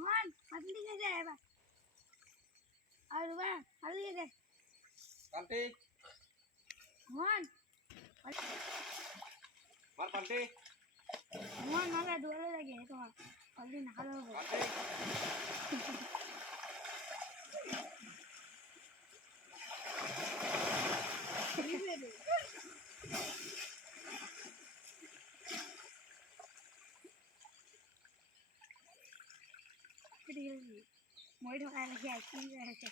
मोहन पतली कैसे है बा और बा पतली कैसे पाल्टी मोहन मार पाल्टी मोहन मारा डोले लगे तो पतली नालो पाल्टी mỗi đồ ăn là dài chi ra kìa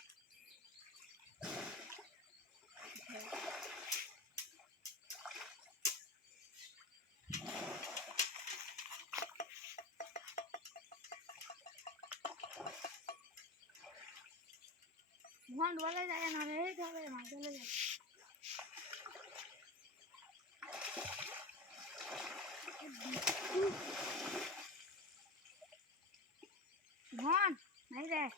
Mohan dua lagi saya nak lagi dua lagi macam lagi Mohan naik deh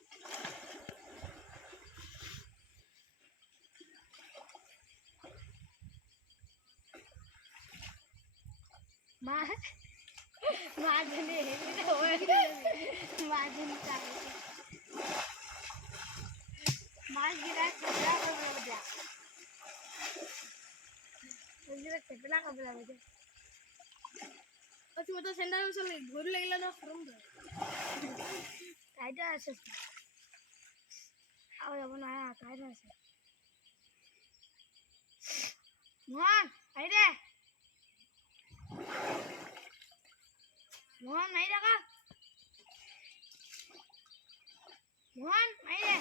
Margin ni margin cari margin ada berapa benda? Margin berapa benda? अच्छा मतलब sender में चल घोर लगला ना खरम दे कायदा আছে आओ যাব না কায়দা আছে মোহন আই রে মোহন নাই দেখা মোহন আই রে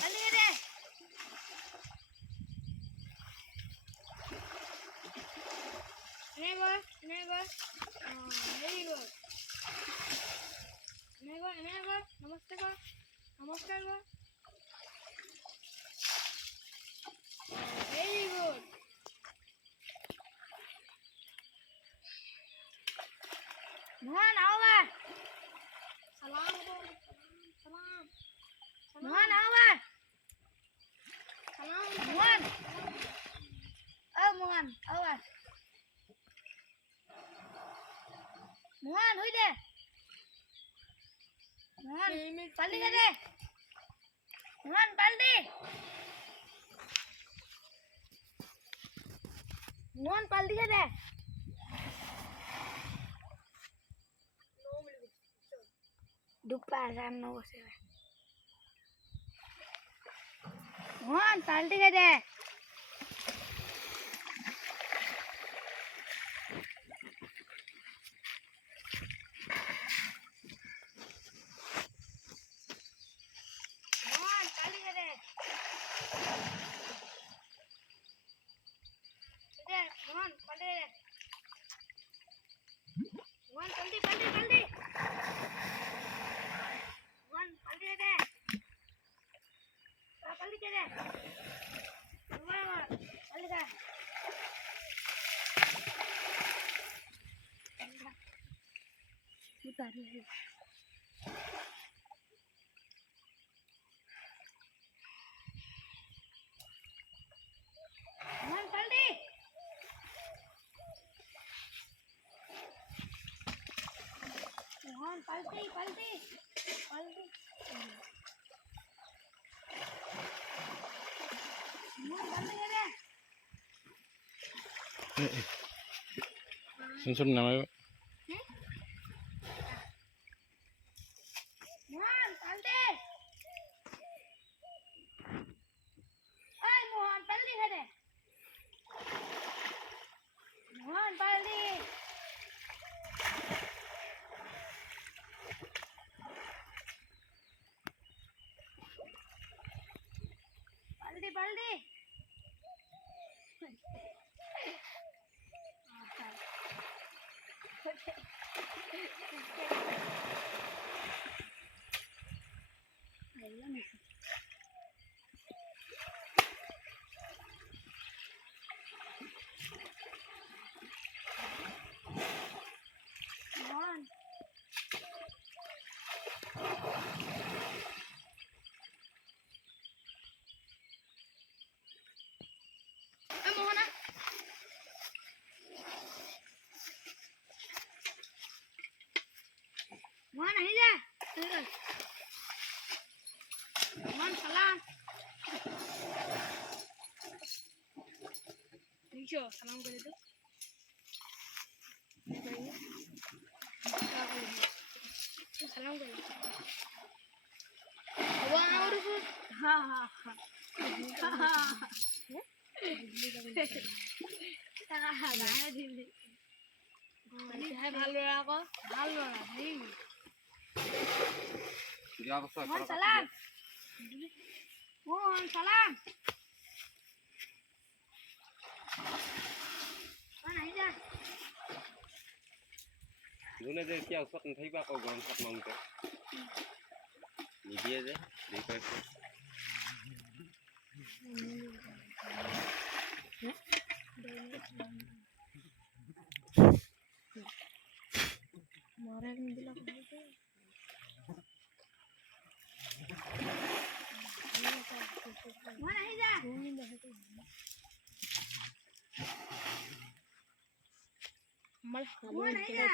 চলি রে नेगो वेरी गुड नेगो नमस्ते को नमस्कार को वेरी गुड मोहन आओ बा सलाम को सलाम मोहन आओ बा सलाम मोहन मोहन आओ बा मोहन हुई दे मोहन पल्ली कर दे मोहन पल्ली मोहन पल्ली कर दे दुप्पा राम नो से मोहन पल्ली कर दे पलटी पलटी पलटी सुन नाम मोहन पलटी मोहन पलटी करे मोहन पलटी पलटी पलटी मोहन সালাম করে দিও সালাম করে আমার উপর হা হা হা গায়ে দিলি হ্যাঁ ভালো রাখো ভালো না ভাই যা অবস্থা মোহন সালাম মোহন সালাম আই যা যোনে যে কি ওচৰত নাথাকিবা আকৌ গৰম চাত মাৰোঁতে নিদিয়ে যে দেৰি পাইছে মারা নিদিলা মোহন আই যা আমার মোহন আই যা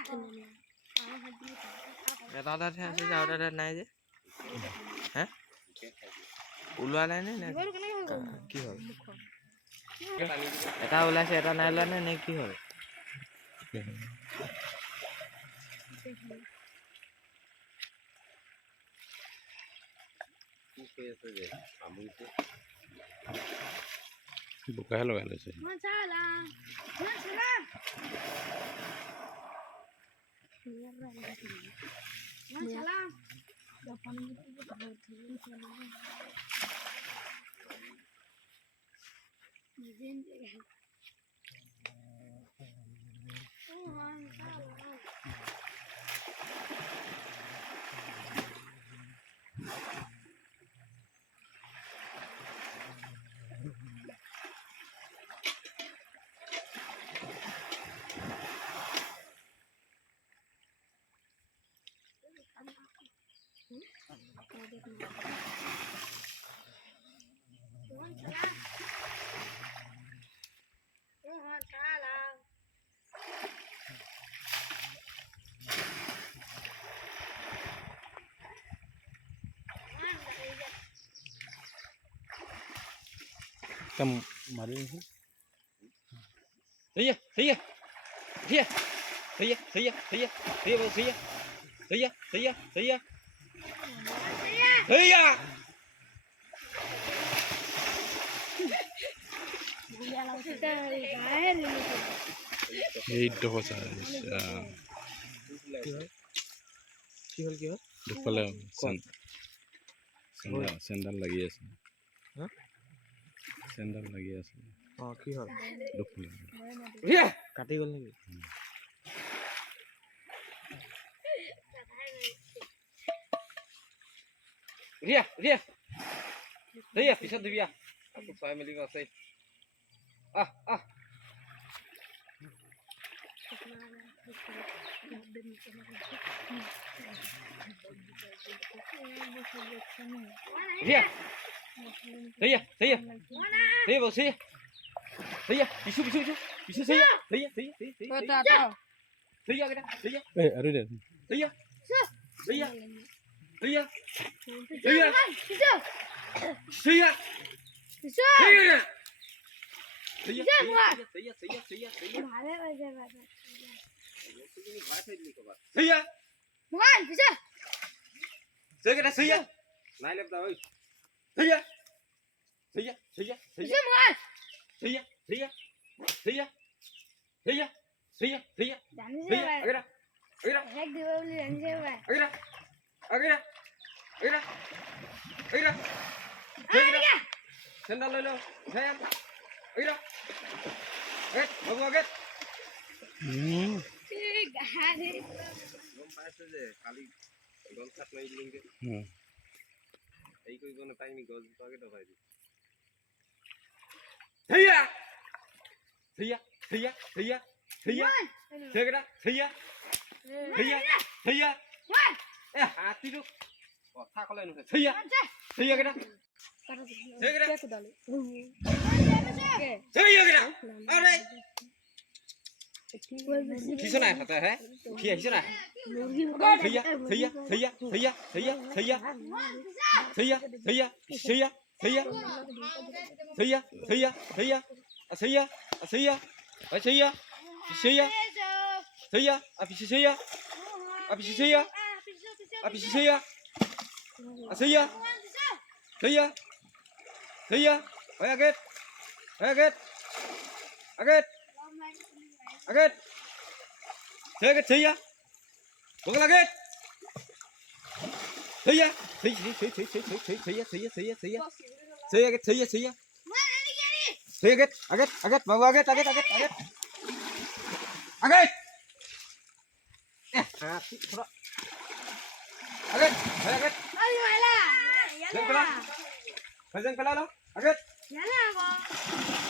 এটা তাতহে আছে যে আৰু এটা নাই যে হে ওলোৱা নাই নে নে এবারে কেনে হইব কি হ'ল টানি দিব এটা ওলাইছে এটা নাই ওলোৱা নে নে কি হ'ল কি কৈ আছে যে আমুইতে বোকাহে লগাই লৈছে মোহন সালাম মোহন সালাম মোহন সালাম মোহন সালাম মোহন সালাম মোহন সালাম মোহন আই যা কাম মাৰি আছে thấy thấy thấy thấy thấy thấy thấy bao thấy thấy thấy thấy thấy à এইটো সঁচা কি হ'ল কি হ'ল দুফালে চেণ্ডাল লাগি আছে হা? চেণ্ডাল লাগি আছে অ কি হ'ল দুফালে কাটি গ'ল নেকি ria ria thấy à phía sau đi à aku saya meli ngasih ah ah ria thấy à thấy à thấy vào xí thấy à bisu bisu bisu bisu thấy à thấy à thấy thấy thấy thấy à cái đó thấy à এই আৰু দে thấy à thấy à thấy à thấy à Bisa. thấy à Bisa. thấy à thấy à Bisa buat. thấy à thấy à thấy à thấy à Balik aja, Pak. thấy à Bukan, bisa. thấy cái đó thấy à này lên tao ơi thấy à thấy à thấy à thấy Bisa à bukan. thấy à thấy à thấy à thấy à thấy à thấy à Dan thấy à siapa? cái đó cái đó Hek dua beli dan siapa? cái đó cái đó cái đó cái đó Ah, ini kan? sendal lên thấy anh cái đó get bông vào get Gak gom paise je kali gol sat mai linge ei koi gone paini gol page dabai di theiya theiya theiya theiya theiya theiya theiya theiya theiya Bukan. e hati tu কথা কলে নুঠে theiya theiya কেটা theiya কেটা theiya কেটা আরে কিছ নাই কথা হে কি আহিছ না theiya theiya theiya theiya theiya theiya theiya theiya theiya theiya theiya theiya theiya theiya theiya theiya Vai Sia. Sia. Sia. Api Sia. Api Sia. Api Sia. Sia. Sia. Sia. Vai Aget. Vai Aget. Aget. Aget. Sia Aget Sia. Bukan Aget. Sia. Sia. Sia Aget Sia Sia. Sia Aget. Aget. Aget. Bawa Aget. Aget. Aget. Aget. Aget. Mati pula. Aget. Vai Aget. Ayo lah. Jangan kalah. Jangan kalah lo. Aget. Yalah kok.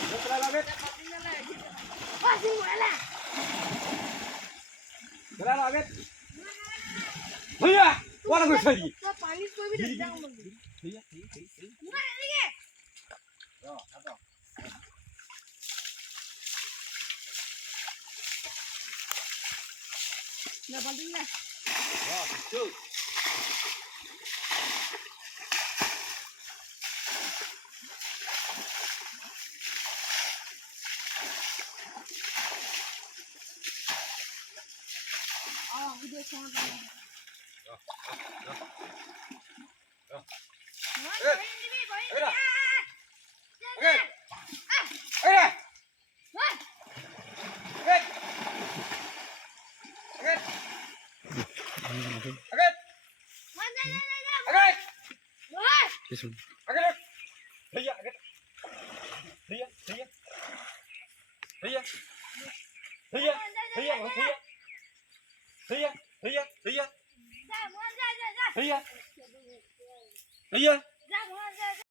Jangan kalah lo Aget. Wah, sini yalah. Kalah lo Aget. Sia. Wala gue tadi. तो पानी कोई भी डर जाऊंगा Sia. Mana lagi? ना पानी ना Tuh. आ video छोड़ दो Aget. Aget. Aget. Aget. Aget. Aget. Aget. Aget. This one. Aget. Sia. Aget. Sia. Sia. Sia. Sia. Sia. Sia. Sia. Sia. Sia. Dah, muan dah. Sia. Sia.